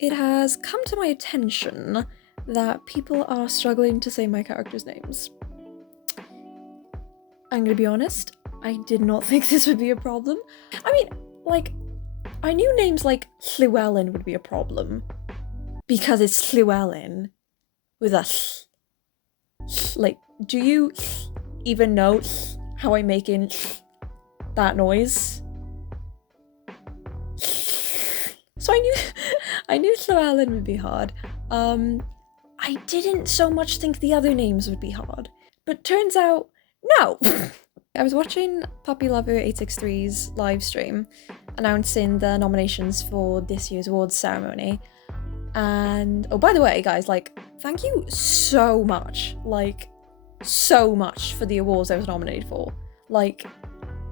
it has come to my attention that people are struggling to say my characters' names. I'm gonna be honest, I did not think this would be a problem. I mean, like, I knew names like Llewellyn would be a problem because it's Llewellyn with a like, do you even know how I'm making that noise? So I knew Llewellyn would be hard. I didn't so much think the other names would be hard, but turns out, no. I was watching Puppy Lover 863's live stream announcing the nominations for this year's awards ceremony. And, oh, by the way, guys, like, thank you so much, like, so much for the awards I was nominated for. Like,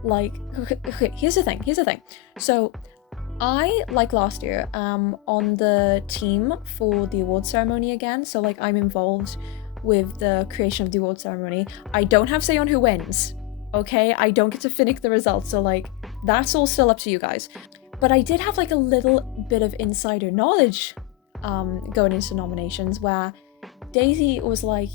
okay, here's the thing. So, I, like last year, am on the team for the awards ceremony again, so, like, I'm involved with the creation of the awards ceremony. I don't have say on who wins, okay? I don't get to finish the results, so, like, that's all still up to you guys. But I did have, like, a little bit of insider knowledge going into nominations, where Daisy was like,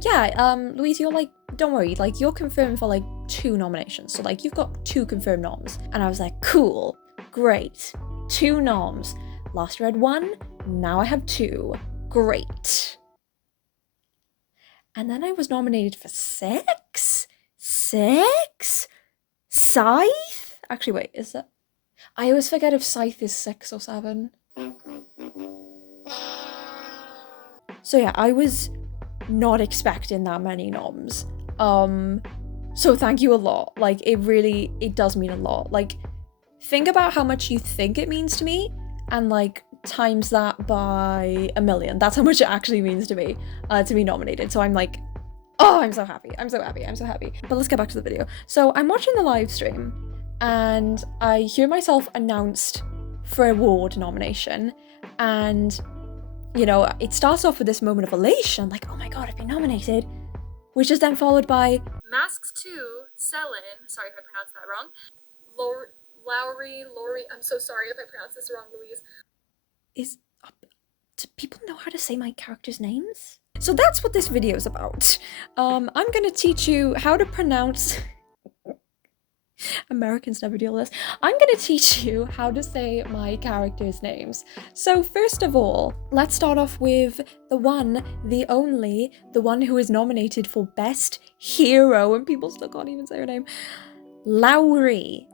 yeah, Louise, you're like, don't worry, like, you're confirmed for like 2 nominations, so like you've got 2 confirmed noms. And I was like, cool, great, 2 noms. Last year I had 1, now I have 2, great. And then I was nominated for 6? Scythe? Actually, wait, is that? I always forget if Scythe is 6 or 7. So yeah, I was not expecting that many noms. So thank you a lot. Like, it does mean a lot. Like, think about how much you think it means to me, and like times that by 1,000,000. That's how much it actually means to me be nominated. So I'm like, oh, I'm so happy. But let's get back to the video. So I'm watching the live stream and I hear myself announced for award nomination, and you know, it starts off with this moment of elation, like, oh my god, I've been nominated, which is then followed by Masks 2, Celyn, sorry if I pronounced that wrong, Lowry, I'm so sorry if I pronounced this wrong, Louise. Do people know how to say my characters' names? So that's what this video is about. I'm gonna teach you how to pronounce... Americans never deal with this. I'm gonna teach you how to say my characters' names. So first of all, let's start off with the one, the only, the one who is nominated for Best Hero, and people still can't even say her name. Lowry.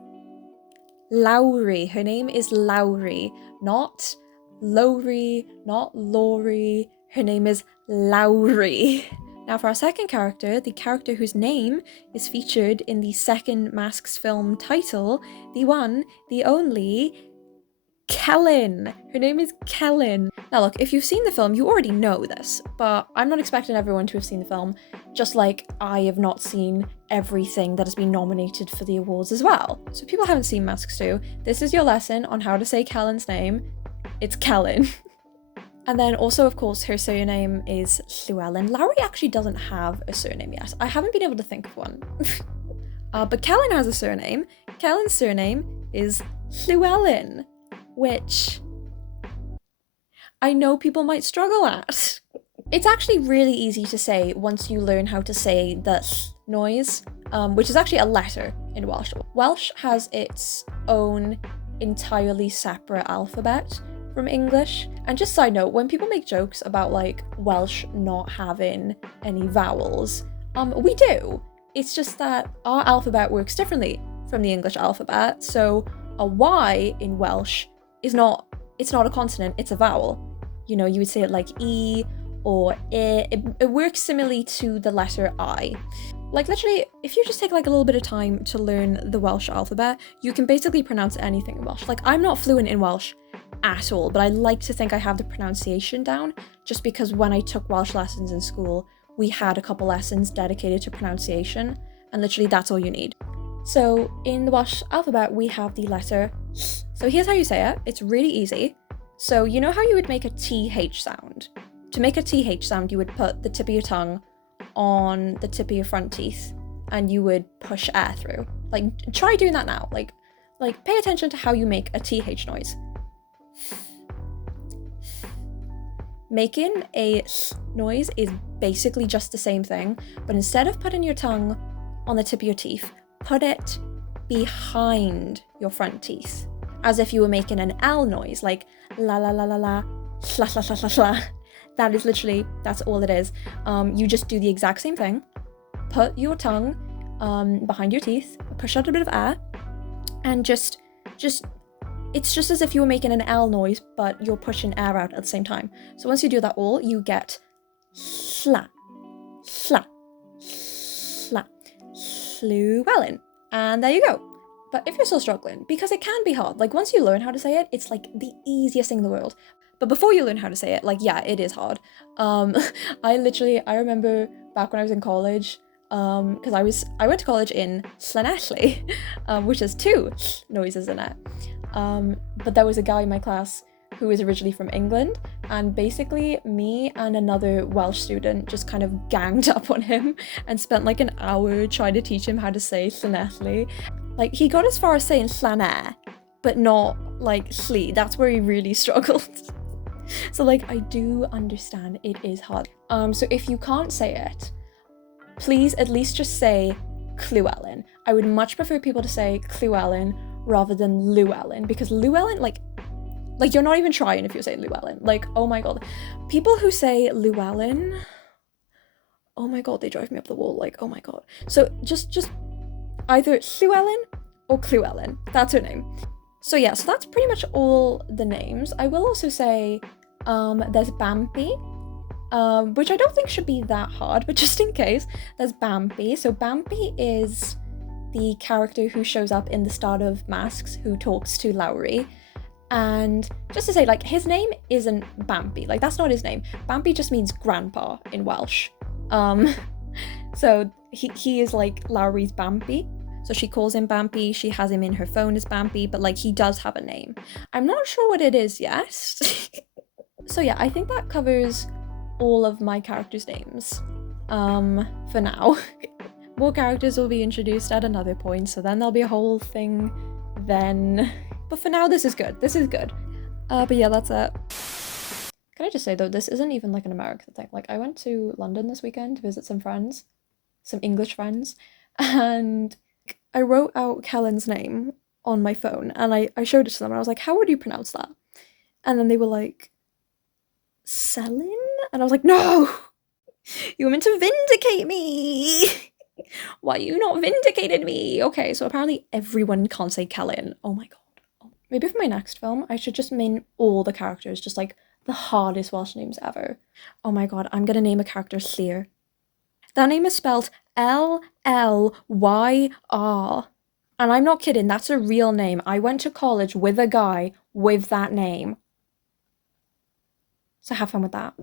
Her name is Lowry, not Lowry, not Laurie. Her name is Lowry. Now for our second character, the character whose name is featured in the second Masks film title, the one, the only, Celyn. Her name is Celyn. Now look, if you've seen the film, you already know this, but I'm not expecting everyone to have seen the film, just like I have not seen everything that has been nominated for the awards as well. So if people haven't seen Masks 2, this is your lesson on how to say Celyn's name. It's Celyn. And then also, of course, her surname is Llewellyn. Lowry actually doesn't have a surname yet. I haven't been able to think of one. But Celyn has a surname. Celyn's surname is Llewellyn, which I know people might struggle at. It's actually really easy to say once you learn how to say the noise, which is actually a letter in Welsh. Welsh has its own entirely separate alphabet from English. And just side note, when people make jokes about like Welsh not having any vowels, we do. It's just that our alphabet works differently from the English alphabet. So a Y in Welsh it's not a consonant, it's a vowel. You know, you would say it like E or I. It works similarly to the letter I. Like literally, if you just take like a little bit of time to learn the Welsh alphabet, you can basically pronounce anything in Welsh. Like, I'm not fluent in Welsh at all, but I like to think I have the pronunciation down, just because when I took Welsh lessons in school, we had a couple lessons dedicated to pronunciation, and literally that's all you need. So in the Welsh alphabet, we have the letter. So here's how you say it. It's really easy. So you know how you would make a TH sound? To make a TH sound, you would put the tip of your tongue on the tip of your front teeth, and you would push air through. Like, try doing that now. Like pay attention to how you make a TH noise. Making a noise is basically just the same thing, but instead of putting your tongue on the tip of your teeth, put it behind your front teeth, as if you were making an L noise, like la la la la la, sla sla sla sla sla. That is literally, that's all it is. You just do the exact same thing. Put your tongue behind your teeth, push out a bit of air, and just it's just as if you were making an L noise, but you're pushing air out at the same time. So once you do that all, you get sla, sla, sla, Llewellyn. And there you go. But if you're still struggling, because it can be hard, like once you learn how to say it, it's like the easiest thing in the world. But before you learn how to say it, like, yeah, it is hard. I remember back when I was in college, because I went to college in Llanelli, which has two noises in it. But there was a guy in my class who was originally from England, and basically me and another Welsh student just kind of ganged up on him and spent like an hour trying to teach him how to say Llanelli. Like, he got as far as saying Llaner, but not like Lly. That's where he really struggled. So like, I do understand it is hard. So if you can't say it, please at least just say Llewellyn. I would much prefer people to say Llewellyn rather than Llewellyn, because Llewellyn, like you're not even trying if you're saying Llewellyn. Like, oh my god. People who say Llewellyn, oh my god, they drive me up the wall. Like, oh my god. So just either Llewellyn or Llewellyn. That's her name. So yeah, so that's pretty much all the names. I will also say there's Bambi, which I don't think should be that hard, but just in case, there's Bambi. So Bambi is the character who shows up in the start of Masks, who talks to Lowry. And just to say, like, his name isn't Bambi. Like, that's not his name. Bambi just means grandpa in Welsh. So he is like Lowry's Bambi. So she calls him Bambi, she has him in her phone as Bambi, but like, he does have a name. I'm not sure what it is yet. So yeah, I think that covers all of my characters' names, for now. More characters will be introduced at another point, so then there'll be a whole thing then. But for now, this is good. This is good. But yeah, that's it. Can I just say though, this isn't even like an American thing. Like, I went to London this weekend to visit some friends, some English friends, and I wrote out Kellen's name on my phone and I showed it to them and I was like, how would you pronounce that? And then they were like, Celyn? And I was like, no! You were meant to vindicate me! Why you not vindicated me? Okay, so apparently everyone can't say Celyn. Oh my god. Maybe for my next film, I should just name all the characters just like the hardest Welsh names ever. Oh my god, I'm gonna name a character Ller. That name is spelled Llyr. And I'm not kidding, that's a real name. I went to college with a guy with that name. So have fun with that.